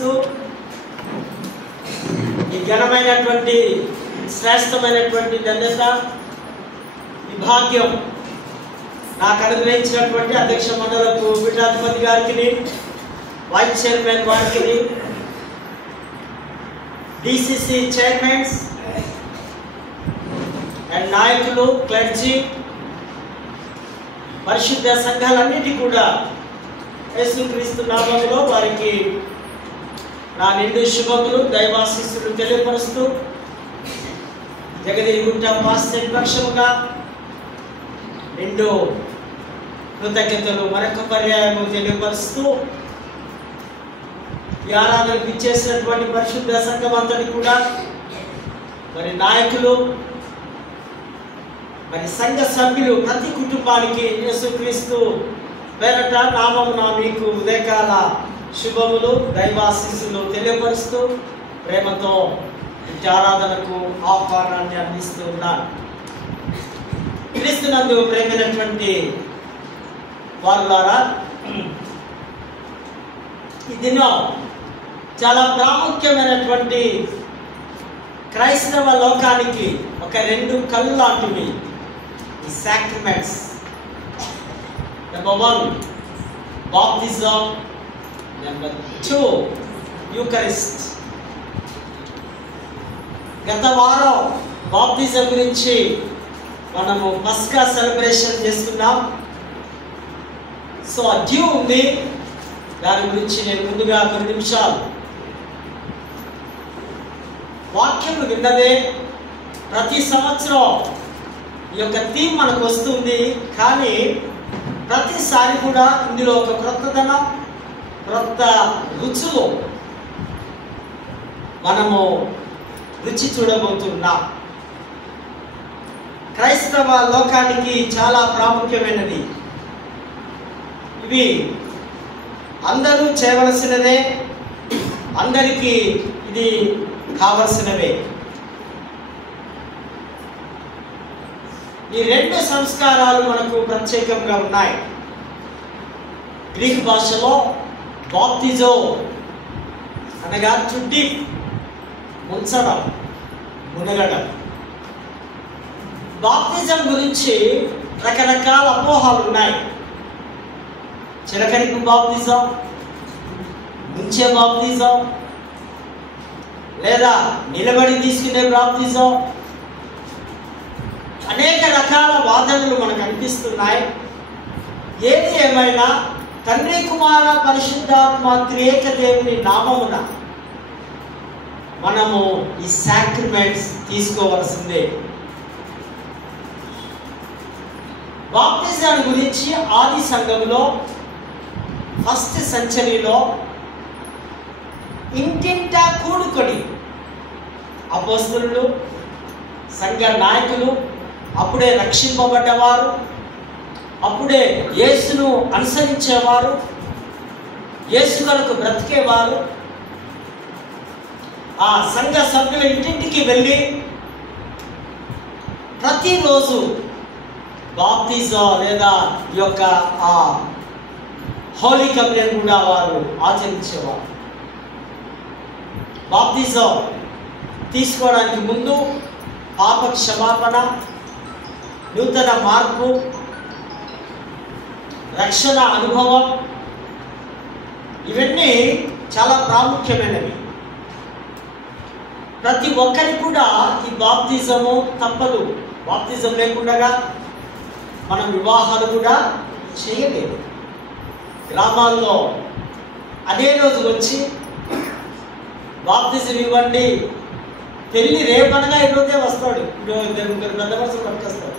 ప్రార్థిస్తూ ఈ ఘనమైనటువంటి శ్రేష్టమైనటువంటి ధన్యత ఈ భాగ్యం నాకు అనుగ్రహించినటువంటి అధ్యక్ష మండలకు పీఠాధిపతి గారికి, వైస్ చైర్మన్ వారికి, డిసిసి చైర్మన్స్ అండ్ నాయకులు, క్లర్జీ, పరిశుద్ధ సంఘాలన్నిటి కూడా యేసుక్రీస్తు నామములో వారికి నా నిండు శుభములు, దైవాశీస్సులు తెలియపరుస్తూ జగదేగుంట పాస్టర్ పక్షముగా నిండు కృతజ్ఞతలు మరొక పర్యాయము తెలియపరుస్తూ ఈ ఆరాధనకు ఇచ్చేసినటువంటి పరిశుద్ధ సంఘం అంతటి కూడా, మరి నాయకులు, మరి సంఘ సభ్యులు, ప్రతి కుటుంబానికి యేసుక్రీస్తు పేరట నామమున మీకు ఉదయకాల శుభములు, దైవాశీస్సులు తెలియపరుస్తూ ప్రేమతో ఇంటి ఆరాధనకు ఆహ్వానాన్ని అందిస్తూ ఉన్నాను. క్రీస్తునందు ప్రేమైనటువంటి వారులారా, ఈ దినం చాలా ప్రాముఖ్యమైనటువంటి క్రైస్తవ లోకానికి ఒక రెండు కళ్ళు లాంటివి ఈ sacraments. Number 1 baptism, number 2 Eucharist. గత వారం బాప్టిజం గురించి మనము పస్కా సెలబ్రేషన్ చేసుకున్నాం. సో డ్యూ ఉంది, దాని గురించి నేను ముందుగా కొన్ని నిమిషాలు వాక్యము విన్నదే. ప్రతి సంవత్సరం ఈ యొక్క థీమ్ మనకు వస్తుంది, కానీ ప్రతిసారి కూడా ఇందులో ఒక క్రొత్తదనం, క్రొత్త రుచులు మనము రుచి చూడబోతున్నాం. క్రైస్తవ లోకానికి చాలా ప్రాముఖ్యమైనది. ఇవి అందరూ చేయవలసినదే, అందరికీ ఇది కావలసినవే. ఈ రెండు సంస్కారాలు మనకు ప్రత్యేకంగా ఉన్నాయి. గ్రీక్ భాషలో బాప్టిజో అనగా చుట్టి ముంచడం, మునగడం. బాప్టిజం గురించి రకరకాల అపోహలు ఉన్నాయి. చిలకరికి బాప్టిజం, ముంచే బాప్టిజం, లేదా నిలబడి తీసుకునే బాప్టిజం, అనేక రకాల వాదనలు మనకు అనిపిస్తున్నాయి. ఏది ఏమైనా తండ్రి, కుమార, పరిశుద్ధాత్మ త్రియేక దేవుని నామమున మనము ఈ సాక్రిమెంట్స్ తీసుకోవలసిందే. బాప్టిజం గురించి ఆది సంఘంలో ఫస్ట్ సెంచరీలో ఇంటింటా కూడుకొని అపోస్తలులు, సంఘ నాయకులు, అప్పుడే రక్షింపబడ్డవారు, అప్పుడే యేసును అనుసరించేవారు, యేసు కొరకు బ్రతికేవారు ఆ సంఘ సభ్యుల ఇంటింటికి వెళ్ళి ప్రతిరోజు బాప్టిజం లేదా ఈ యొక్క ఆ హోలీ కమ్యూనియన్ కూడా వారు ఆచరించేవారు. బాప్టిజం తీసుకోవడానికి ముందు పాప క్షమాపణ, నూతన మార్పు, రక్షణ అనుభవం, ఇవన్నీ చాలా ప్రాముఖ్యమైనవి. ప్రతి ఒక్కరికి కూడా ఈ బాప్టిజము తప్పదు. బాప్టిజం లేకుండా మనం వివాహాలు కూడా చేయలేము. గ్రామాల్లో అదే రోజు వచ్చి బాప్టిజం ఇవ్వండి, పెళ్ళి రేపనగా ఈరోజే వస్తాడు, ఇద్దరు పెద్ద మనుషులు పట్టుకొస్తాడు.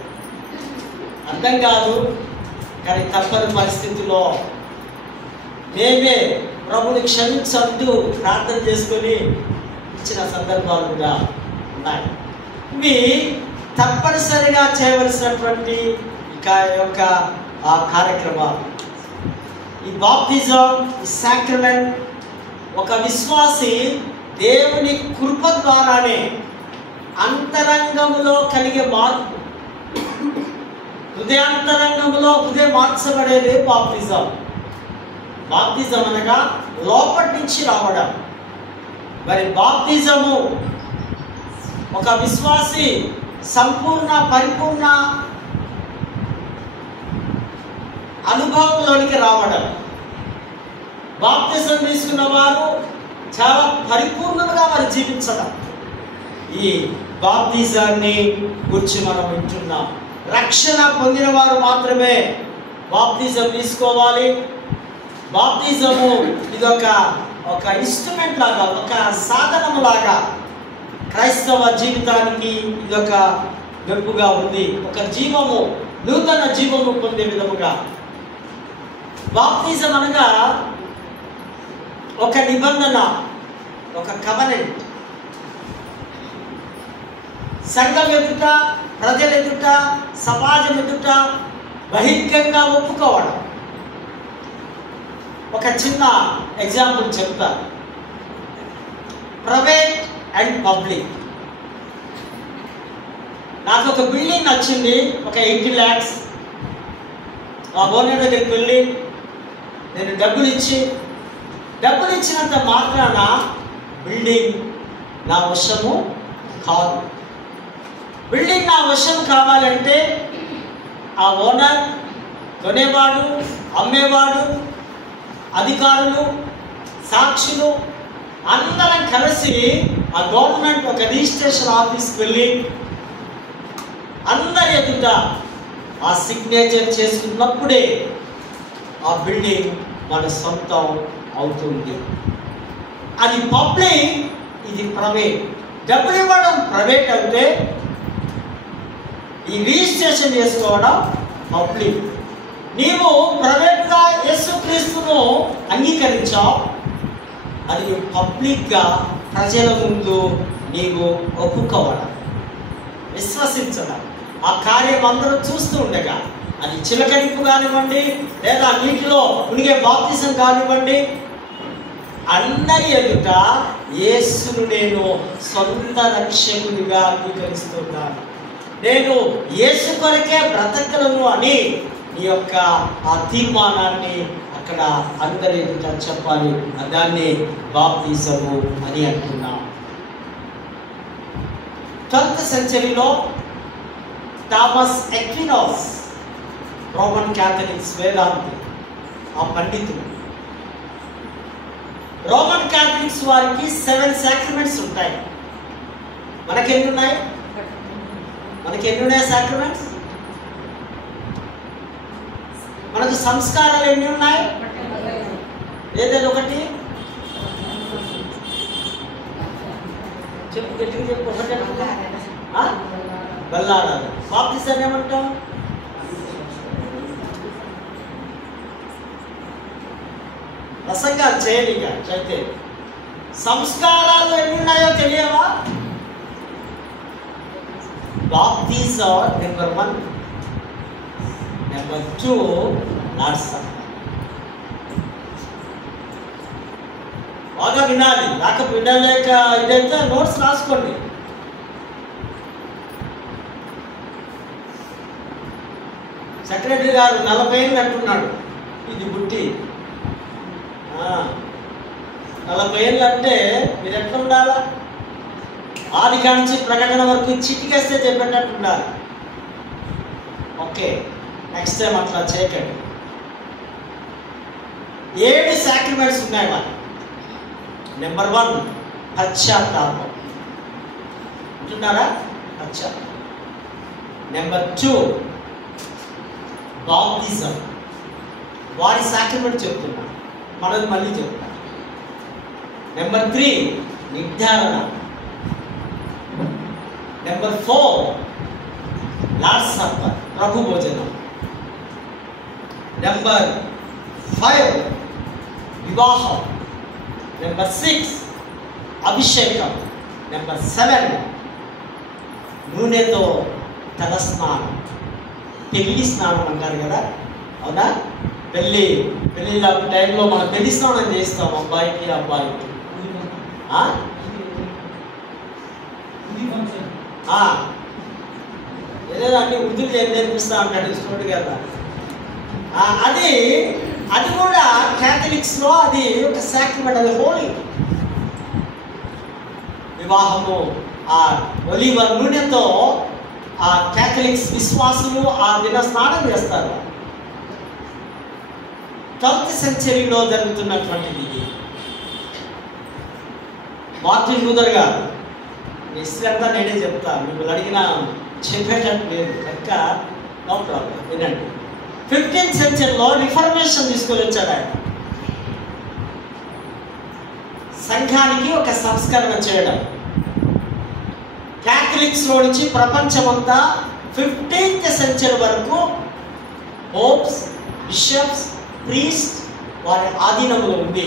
అర్థం కాదు, కానీ తప్పని పరిస్థితుల్లో మేమే ప్రభుని క్షమించంటూ ప్రార్థన చేసుకొని ఇచ్చిన సందర్భాలు కూడా ఉన్నాయి. ఇవి తప్పనిసరిగా చేయవలసినటువంటి యొక్క ఆ కార్యక్రమాలు. ఈ బాప్టిజం, ఈ సాక్రమెంట్ ఒక విశ్వాసి దేవుని కృప ద్వారానే అంతరంగములో కలిగే మార్పు, హృదయాంతరంగంలో హృదయం మార్చబడేది బాప్టిజం. బాప్టిజం అనగా లోపటి నుంచి రావడం, మరి బాప్తిజము ఒక విశ్వాసి సంపూర్ణ పరిపూర్ణ అనుభవంలోనికి రావడం. బాప్తిజం తీసుకున్న వారు చాలా పరిపూర్ణంగా వారు జీవించడం. ఈ బాప్తిజాన్ని గురించి మనం వింటున్నాం. రక్షణ పొందిన వారు మాత్రమే బాప్తిజం తీసుకోవాలి. బాప్తిజము ఇది ఒక ఇన్స్ట్రుమెంట్ లాగా, ఒక సాధనం లాగా క్రైస్తవ జీవితానికి ఇదొక మెప్పుగా ఉంది. ఒక జీవము, నూతన జీవము పొందే విధముగా. బాప్తిజం అనగా ఒక నిబంధన, ఒక కవెనెంట్. సంఘం ఎదుట, ప్రజల ఎదుట, సమాజం ఎదుట బహిర్గంగా ఒప్పుకోవడం. ఒక చిన్న ఎగ్జాంపుల్ చెప్తా. Private and public. నాకు ఒక బిల్డింగ్ నచ్చింది, ఒక 80 lakhs. ఆ ఓనర్ దగ్గరికి వెళ్ళి నేను డబ్బులు ఇచ్చినంత మాత్రాన బిల్డింగ్ నా వశము కాదు. బిల్డింగ్ నా వశం కావాలంటే ఆ ఓనర్, కొనేవాడు, అమ్మేవాడు, అధికారులు, సాక్షులు అందరం కలిసి ఆ గవర్నమెంట్ ఒక రిజిస్ట్రేషన్ ఆఫీస్కి వెళ్ళి అందరి ఎదుట ఆ సిగ్నేచర్ చేసుకున్నప్పుడే ఆ బిల్డింగ్ మన సొంతం అవుతుంది. అది పబ్లిక్, ఇది ప్రైవేట్. డబ్బులు ఇవ్వడం ప్రైవేట్ అయితే ఈ రిజిస్ట్రేషన్ చేసుకోవడం పబ్లిక్. నీవు ప్రైవేట్గా యేసుక్రీస్తును అంగీకరించావు, అది నువ్వు పబ్లిక్గా ప్రజల ముందు నీవు ఒప్పుకోవడం, విశ్వసించడం. ఆ కార్యం అందరూ చూస్తూ ఉండగా, అది చిలకరింపు కానివ్వండి, లేదా నీటిలో మునిగే బాప్తిజం కానివ్వండి, అందరి ఎదుట యేసును నేను సొంత రక్షకుడిగా అంగీకరిస్తున్నాను, నేను యేసు కొరకే బ్రతకలను అని నీ యొక్క ఆ తీర్మానాన్ని అక్కడ అందరి ఎదుట చెప్పాలి. దాన్ని బాప్తిజము అని అంటున్నాం. 12th centuryలో థామస్ ఎక్వినాస్, రోమన్ క్యాథలిక్స్ వేదాంతి, ఆ పండితుడు. రోమన్ క్యాథలిక్స్ వారికి 7 sacraments ఉంటాయి. మనకెన్ని ఉన్నాయి? సాక్రమెంట్స్? మనకు సంస్కారాలు ఎన్ని ఉన్నాయి? ఏదైనా ఒకటి చెప్పు, గట్టిగా చెప్పు. ఒకటి బల్లారాలు. బాప్తిజం ఏమంటాం? ప్రసంగాలు చేయనిక చైతే. సంస్కారాలు ఎన్ని ఉన్నాయో తెలియవా? బాప్తిజం నెంబర్ 1, నెంబర్ 2 లార్డ్స్ సప్పర్. బాగా వినాలి. వినలేక ఇదైతే నోట్స్ రాసుకోండి. సెక్రటరీ గారు 40 ఏళ్ళు అంటున్నాడు. ఇది బుట్టి 40 ఏళ్ళు అంటే మీరు ఎట్లా ఉండాలా? ఆది కాంచి ప్రకటన వరకు చిటికేస్తే చెప్పేటట్టు ఉండాలి. ఓకే, నెక్స్ట్ టైం అట్లా చేయకండి. 7 సాక్రిమెంట్స్ ఉన్నాయి వాళ్ళు. నెంబర్ 1 పశ్చాత్తాపం. అంటున్నారా? పశ్చాత్తాపం. నెంబర్ 2 బాప్తిజం. వారి సాక్రిమెంట్ చెప్తున్నా, మనది మళ్ళీ చెప్తా. నెంబర్ 3 నిర్ధారణ. నెంబర్ 4 లార్డ్స్ సప్పర్, ప్రభు భోజనం. నెంబర్ 5 వివాహం. నెంబర్ 6 అభిషేకం. నెంబర్ 7 నూనెతో తల స్నానం, పెళ్లి స్నానం అంటారు కదా, అవునా? పెళ్ళి టైంలో మనం పెళ్లి స్నానం చేస్తాం అబ్బాయికి అబ్బాయికి. ఏదైనా అన్ని వృద్ధులు నేర్పిస్తా అంటాడు స్టూడెంట్ కదా. అది కూడా క్యాథలిక్స్ లో అది ఒక సాక్రిమెంట్, అది హోలీ. వివాహము ఆ ఒలివ నూనెతో ఆ క్యాథలిక్స్ విశ్వాసులు ఆ దిన స్నానం చేస్తారు. 12th సెంచరీలో జరుగుతున్నటువంటిది ఇది. మార్టిన్ లూథర్ గారు, హిస్టరీ అంతా నేనే చెప్తాను, మిమ్మల్ని అడిగినా చెప్పేటట్టు లేదు కనుక నో ప్రాబ్లం, వినండి. 15th సెంచరీలో రిఫర్మేషన్ తీసుకొని వచ్చాడు ఆయన. సంఘానికి ఒక సంస్కరణ చేయడం. క్యాథలిక్స్లో నుంచి ప్రపంచమంతా 15th సెంచరీ వరకు పోప్స్, బిషప్స్, ప్రీస్ట్ వారి ఆధీనంలో ఉంది.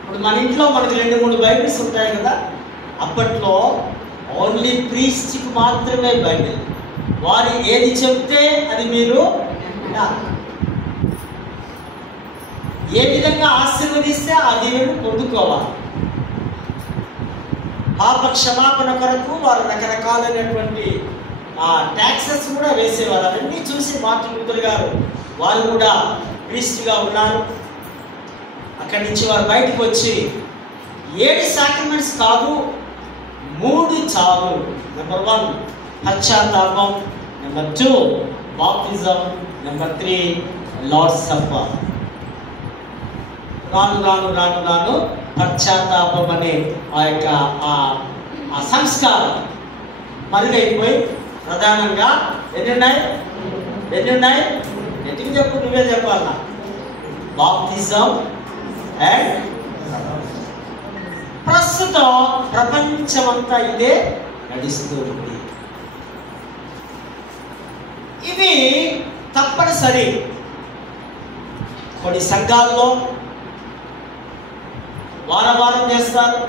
ఇప్పుడు మన ఇంట్లో మనకు 2-3 బైబిల్స్ ఉంటాయి కదా, అప్పట్లో ఓన్లీ ప్రీస్ట్కి మాత్రమే బైబిల్. వారు ఏది చెప్తే అది మీరు ఏ విధంగా ఆశీర్వదిస్తే ఆ దీవెను పొందుకోవాలి. పాప క్షమాపణ కొరకు వారు రకరకాలైనటువంటి ట్యాక్సెస్ కూడా వేసేవారు. అవన్నీ చూసి మార్టిన్ లూథర్ గారు వారు కూడా ప్రీస్ట్గా ఉన్నారు. అక్కడి నుంచి వారు బయటకు వచ్చి 7 సాక్రమెంట్స్ కాదు 3 చాలు. నెంబర్ 1 పశ్చాత్తాపం, number 2 baptism, number 3 Lord's supper. రాను రాను రాను రాను పశ్చాత్తాపం అనే ఆ యొక్క ఆ సంస్కారం మరుగైపోయి ప్రధానంగా ఎన్ని ఉన్నాయి ఎత్తికి చెప్పు, నువ్వే చెప్పాలా. బాప్టిజం అండ్ ప్రస్తుతం ప్రపంచమంతా ఇదే నడుస్తూ ఉంది. ఇవి తప్పనిసరి. కొన్ని సంఘాల్లో వారం చేస్తారు,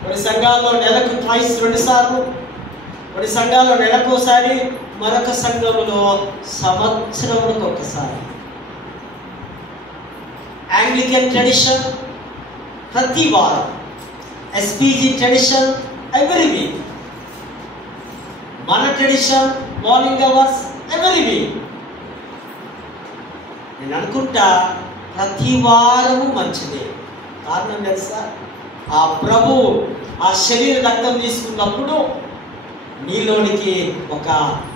కొన్ని సంఘాల్లో నెలకు 2 సార్లు, కొన్ని సంఘాల్లో నెలకోసారి, మరొక సంఘంలో సంవత్సరంలో ఒకసారి. యాంగ్లికన్ ట్రెడిషన్ ప్రతి వారం, ఎస్పీజీ ట్రెడిషన్ ఎవ్రీ వీక్, మన tradition morning hours every week. నేను అనుకుంటా ప్రతి వారము మంచిదే. కారణం తెలుసా? ఆ ప్రభు ఆ శరీర రక్తం తీసుకున్నప్పుడు నీలోనికి ఒక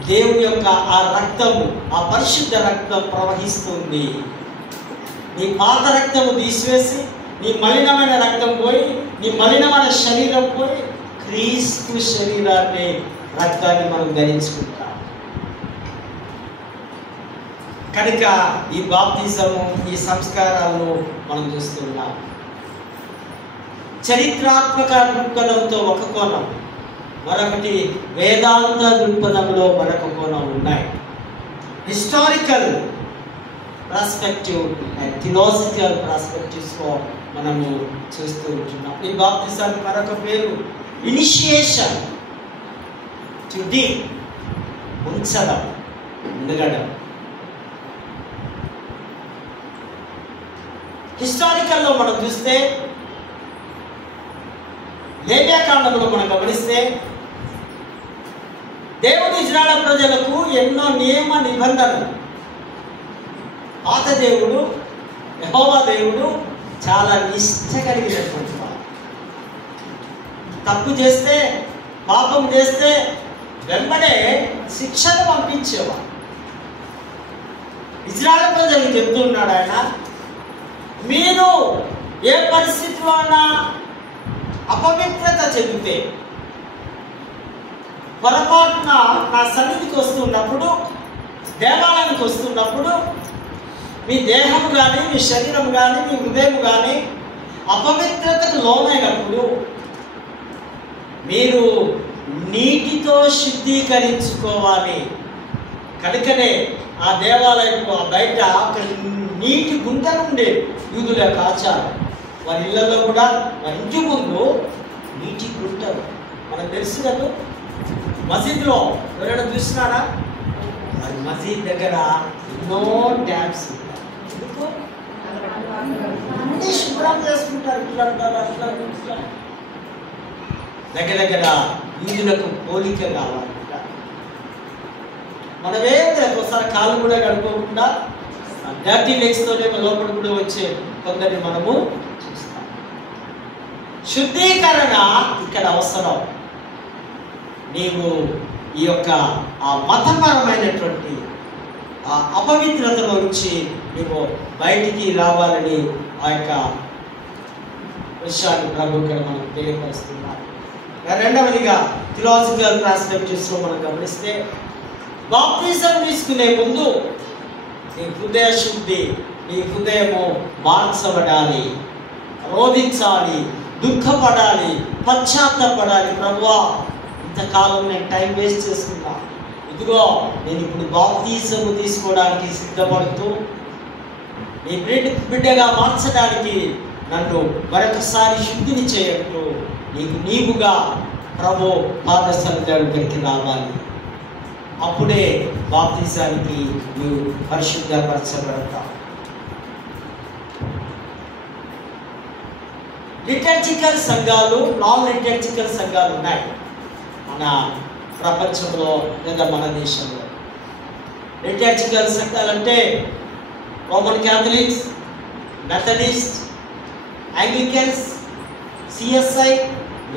దేవుని యొక్క ఆ రక్తము, ఆ పరిశుద్ధ రక్తం ప్రవహిస్తుంది. నీ పాత రక్తము తీసివేసి నీ మలినమైన రక్తం పోయి, నీ మలినమైన శరీరం పోయి క్రీస్తు శరీరాన్ని, రక్తాన్ని మనం ధరించుకుంటాం. కనుక ఈ బాప్తిజము, ఈ సంస్కారాలను మనం చూస్తున్నాం. చరిత్రాత్మక దృక్పథంతో ఒక కోణం, మరొకటి వేదాంత దృక్పథంలో మరొక కోణం ఉన్నాయి. హిస్టారికల్ ప్రాస్పెక్టివ్ అండ్ థిలాజికల్ ప్రాస్పెక్టివ్స్లో మనము చూస్తూ ఉంటున్నాం. ఈ బాప్తిజానికి మరొక పేరు ఇనిషియేషన్, టు డీప్, ఉంచడం, మునగడం. హిస్టారికల్లో మనం చూస్తే లేవ్యాకాండంలో మనం గమనిస్తే దేవుడు ఇజ్రాయేలు ప్రజలకు ఎన్నో నియమ నిబంధనలు, పాత దేవుడు యెహోవా దేవుడు చాలా నిష్ఠ కలిగినటువంటి వాడు. తప్పు చేస్తే, పాపం చేస్తే వెంబడే శిక్షను పంపించేవాడు. ఇజ్రాయేలు ప్రజలకు చెప్తున్నాడు ఆయన, మీరు ఏ పరిస్థితిలో అయినా అపవిత్రత చెందితే, పొరపాటున నా సన్నిధికి వస్తున్నప్పుడు, దేవాలయానికి వస్తున్నప్పుడు మీ దేహం కానీ, మీ శరీరం కానీ, మీ హృదయం కానీ అపవిత్రతకు లోనైనప్పుడు మీరు నీటితో శుద్ధీకరించుకోవాలి. కనుకనే ఆ దేవాలయంలో బయట ఒక నీటి గుంట నుండి యూదుల యొక్క ఆచారం. వారి ఇళ్లలో కూడా వారి ఇంటి ముందు నీటి గుంటలు. మనకు తెలుసు కదా, మసీద్లో ఎవరైనా చూసినారా? మరి మసీద్ దగ్గర ఎన్నో ట్యాప్స్ ఉంటాయి. ఎందుకు? అన్నీ శుభ్రం చేసుకుంటారు. ఇట్లా అట్లా దగ్గర దగ్గర యూదులకు పోలిక కావాలంట. మనమే ఒకసారి కాళ్ళు కూడా కడుక్కోకుండా డర్టీ లెగ్స్తోనే లోపల కూడా వచ్చే కొందరిని మనము చూస్తాం. శుద్ధీకరణ ఇక్కడ అవసరం. నీవు ఈ యొక్క ఆ మతపరమైనటువంటి ఆ అపవిత్రతలో నుంచి నీవు బయటికి రావాలని ఆ యొక్క విషయాన్ని ప్రభు ఇక్కడ మనం తెలియపరుస్తున్నాం. రెండవదిగా థియలాజికల్ పర్స్పెక్టివ్స్లో మనం గమనిస్తే, బాప్తిజం తీసుకునే ముందు నీ హృదయ శుద్ధి, నీ హృదయము మార్చబడాలి, రోధించాలి, దుఃఖపడాలి, పశ్చాత్తపడాలి. ప్రభువా, ఇంతకాలం నేను టైం వేస్ట్ చేసుకున్నా, ఇదిగో నేను ఇప్పుడు బాప్తిజము తీసుకోవడానికి సిద్ధపడుతూ నీ బిడ్డగా మార్చడానికి నన్ను మరొకసారి శుద్ధిని చేయట్టు నీవుగా ప్రభు పాదస్థల దగ్గరికి రావాలి. అప్పుడే బాప్తిజానికి నీవు పరిశుద్ధపరచబడతావు. లిటర్జికల్ సంఘాలు, నాన్ లిటర్జికల్ సంఘాలు ఉన్నాయి మన ప్రపంచంలో లేదా మన దేశంలో. లిటర్జికల్ సంఘాలు అంటే Roman Catholics, Methodist, Anglicans, CSI,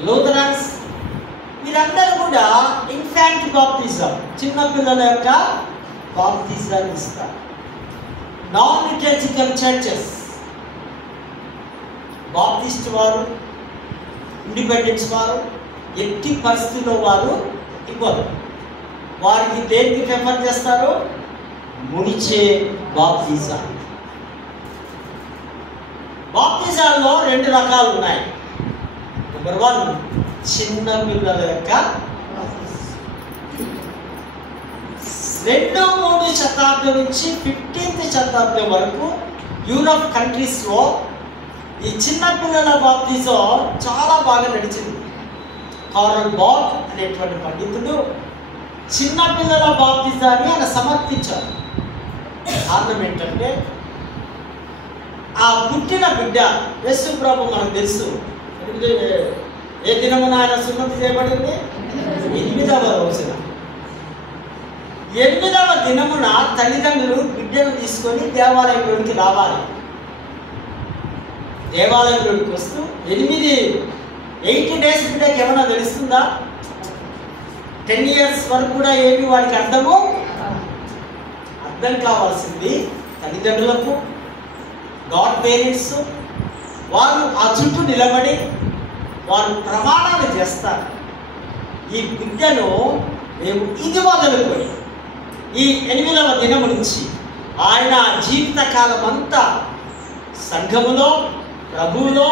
Lutherans, వీరందరూ కూడా ఇన్ఫాంట్ బాప్తిజం, చిన్నపిల్లల యొక్క బాప్తిజాన్ని ఇస్తారు. నాన్ లిటర్జికల్ చర్చెస్, బాప్టిస్ట్ వారు, ఇండిపెండెన్స్ వారు ఎట్టి పరిస్థితుల్లో వారు ఇవ్వరు. వారికి దేనికి ప్రిఫర్ చేస్తారు? మునిచే బాప్తిజం. బాప్తిజాల్లో 2 రకాలు ఉన్నాయి. నెంబర్ 1, చిన్న పిల్లల యొక్క 2-3 శతాబ్దం నుంచి 15th శతాబ్దం వరకు యూరప్ కంట్రీస్లో ఈ చిన్న పిల్లల బాప్తిజం చాలా బాగా నడిచింది. కారల్ బాక్ అనేటువంటి పండితుడు చిన్న పిల్లల బాప్తిజాన్ని ఆయన సమర్పించారు. కారణం ఏంటంటే, ఆ పుట్టిన బిడ్డ యేసు ప్రభు మనకు తెలుసు ఏ దినమున ఆయన సున్నతి చేయబడింది? 8వ రోజున. 8వ దినమున తల్లిదండ్రులు బిడ్డను తీసుకొని దేవాలయంలోనికి రావాలి. దేవాలయంలోకి వస్తూ 8 days బిడ్డకి ఏమన్నా తెలుస్తుందా? 10 years వరకు కూడా ఏమి వాడికి అర్థం కావాల్సింది తల్లిదండ్రులకు, గాడ్ పేరెంట్స్. వారు ఆ చుట్టూ నిలబడి వారు ప్రమాణాలు చేస్తారు. ఈ బిడ్డను మేము ఇది మొదలుకొని ఈ 8వ దినము నుంచి ఆయన జీవితకాలం అంతా సంఘములో, ప్రభువులో,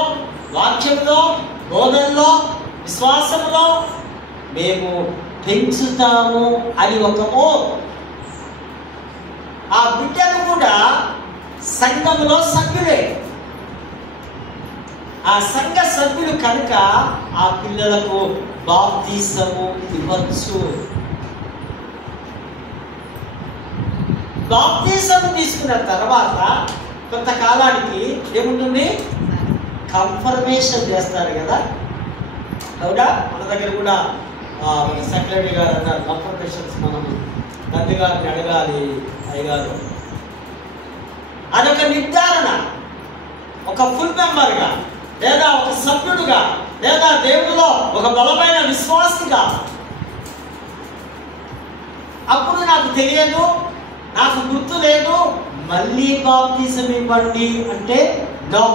వాక్యంలో, బోధనలో, విశ్వాసంలో మేము పెంచుతాము అని ఒక ఆ బిడ్డను కూడా సంఘములో సభ్యులే. ఆ సంఘ సభ్యులు కనుక ఆ పిల్లలకు బాప్తిజము ఇవ్వచ్చు. బాప్తిజము తీసుకున్న తర్వాత కొంతకాలానికి ఏముంటుంది? కన్ఫర్మేషన్ చేస్తారు కదా. అవునా? మన దగ్గర కూడా సెక్రటరీ గారు అన్నారు, కన్ఫర్మేషన్స్ మనం తండ్రి గారిని అడగాలి అయ్యగారు. అదొక నిర్ధారణ. ఒక ఫుల్ మెంబర్గా లేదా ఒక సభ్యుడుగా లేదా దేవుడిలో ఒక బలమైన విశ్వాసిగా. అప్పుడు నాకు తెలియదు, నాకు గుర్తు లేదు, మళ్ళీ బాప్తిజం ఇవ్వండి అంటే నో.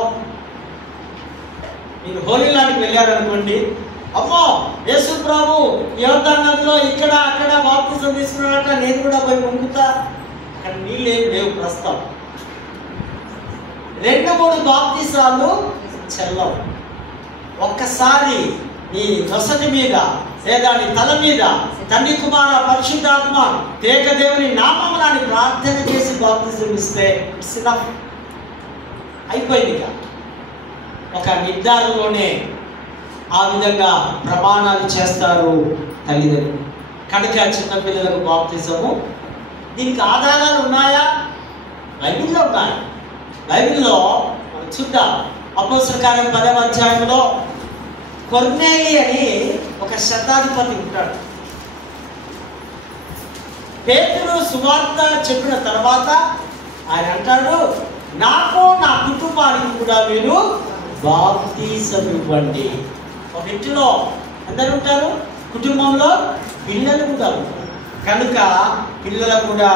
మీరు హోలీ లాంటికి వెళ్ళారనుకోండి, అమ్మో యేసు ప్రభు యోర్దాను నదిలో ఇక్కడ అక్కడ బాప్తిజం తీసుకున్నాక నేను కూడా పోయి పొందుతా. అక్కడ నీళ్ళేమి లేవు ప్రస్తుతం. 2-3 బాప్తిజాలు చెల్లవు. ఒక్కసారి నీ నొసటి మీద లేదా నీ తల మీద తండ్రి కుమార పరిశుద్ధాత్మ ఏకదేవుని నామమునాన్ని ప్రార్థన చేసి బాప్తిజం ఇస్తే ఇట్స్ ఇనఫ్, అయిపోయింది. ఒక నిర్ధారణలోనే ఆ విధంగా ప్రమాణాలు చేస్తారు తల్లిదండ్రులు. కనుక చిన్నపిల్లలకు బాప్తిజము దీనికి ఆధారాలు ఉన్నాయా? బైబిల్లో ఉన్నాయి. బైబిల్లో మనం చూద్దాం. అపోస్తల కార్యం 10వ అధ్యాయంలో కొర్నేలి అని ఒక శతాధిపతి ఉంటాడు. పేతురు సువార్త చెప్పిన తర్వాత ఆయన అంటాడు, నాకు నా కుటుంబానికి కూడా మీరు బాప్తీసం ఇవ్వండి. ఒక ఇంటిలో అందరు ఉంటారు, కుటుంబంలో పిల్లలు కూడా ఉంటారు. కనుక పిల్లలకు కూడా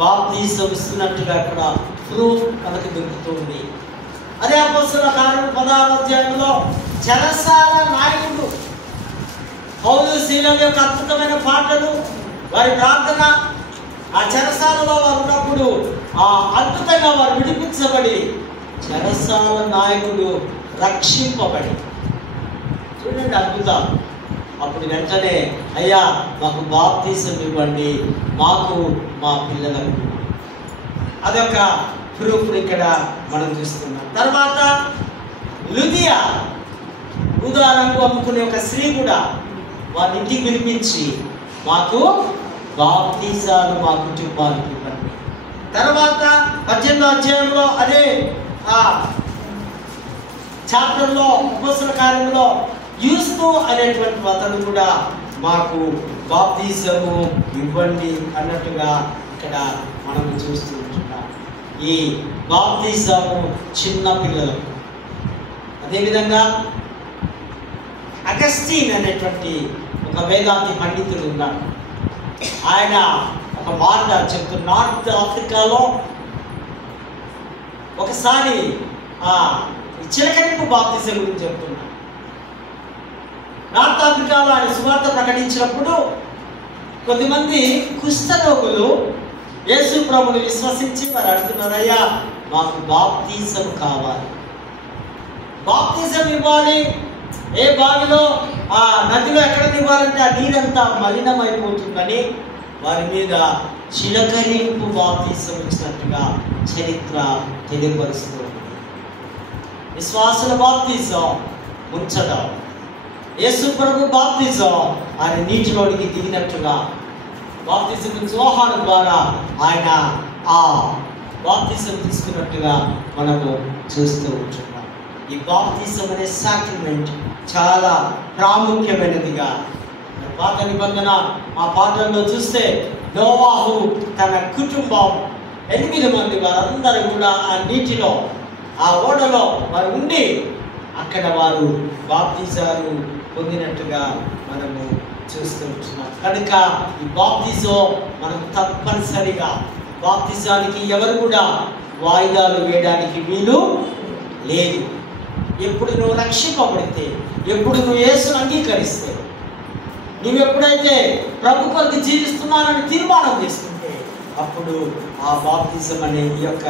బాప్తీసం ఇస్తున్నట్టుగా అక్కడ ప్రూఫ్ మనకు దొరుకుతుంది. అదే అపోస్తలుల కార్యములు 16వ అధ్యాయంలో చెరసాల నాయకుడు పౌలు శీలల యొక్క అద్భుతమైన పాటలు, వారి ప్రార్థన, ఆ చెరసాలలో వారు ఉన్నప్పుడు ఆ అద్భుతంగా వారు విడిపించబడి చెరసాల నాయకుడు రక్షింపబడి, చూడండి అద్భుతం. అప్పుడు వెంటనే అయ్యా మాకు బాప్తీసం ఇవ్వండి, మాకు మా పిల్లలకు. అదొక ప్రూఫ్ ఇక్కడ మనం చూస్తున్నాం. తర్వాత లుదియా ఊదా రంగు అమ్ముకునే ఒక స్త్రీ కూడా వారి ఇంటికి పిలిపించి మాకు బాప్తీసాలు మా కుటుంబానికి ఇవ్వండి. తర్వాత 18వ అధ్యాయంలో అదే చాప్టర్లో అపోస్తలుల కార్యంలో యూస్తు అనేటువంటి అతను కూడా మాకు బాప్తీసము ఇవ్వండి అన్నట్టుగా ఇక్కడ మనం చూస్తూ ఉంటున్నాం. ఈ బాప్తీసము చిన్న పిల్లలకు. అదేవిధంగా అగస్టీన్ అనేటువంటి ఒక వేదాంతి పండితుడు ఉన్నాడు. ఆయన ఒక మాట చెప్తూ నార్త్ ఆఫ్రికాలో ఒకసారి చిలకరింపు బాప్తీసం గురించి చెప్తున్నాడు. నార్త్ ఆఫ్రికాలో ఆయన సువార్త ప్రకటించినప్పుడు కొద్దిమంది కుష్ఠరోగులు యేసు ప్రభుని విశ్వసించి వారు అడుగుతున్నారు, అయ్యా మాకు బాప్తీసం కావాలి, బాప్తీసం ఇవ్వాలి. ఏ బావిలో ఆ నదిలో ఎక్కడ ఇవ్వాలంటే ఆ నీరంతా మలినమైపోతుందని వారి మీద చిలకరింపు బాప్తీసం ఇచ్చినట్టుగా చరిత్ర తెలియపరుస్తుంది. విశ్వాసుల బాప్తీసం ముంచడం, యేసు ప్రభు బాప్తీసం ఆయన నీటిలోనికి దిగినట్టుగా బాప్తీసం యోహాను ద్వారా ఆయన ఆ బాప్తీసం తీసుకున్నట్టుగా మనము చూస్తూ ఉంటున్నాం. ఈ బాప్తీసం అనే సాక్రమెంట్ చాలా ప్రాముఖ్యమైనదిగా పాత నిబంధన ఆ పాఠంలో చూస్తే నోవాహు తన కుటుంబం 8 మంది వారందరూ కూడా ఆ నీటిలో ఆ ఓడలో వారు ఉండి అక్కడ వారు బాప్తీసాలు పొందినట్టుగా మనము చూస్తూ ఉంటున్నాం. కనుక ఈ బాప్తీసం మనకు తప్పనిసరిగా, బాప్తీసానికి ఎవరు కూడా వాయిదాలు వేయడానికి వీలు లేదు. ఎప్పుడు నువ్వు రక్షింపబడితే, ఎప్పుడు నువ్వు యేసును అంగీకరిస్తే, నువ్వు ఎప్పుడైతే ప్రభు కొరకు జీవిస్తున్నానని తీర్మానం చేసుకుంటే అప్పుడు ఆ బాప్తిజం అనే ఈ యొక్క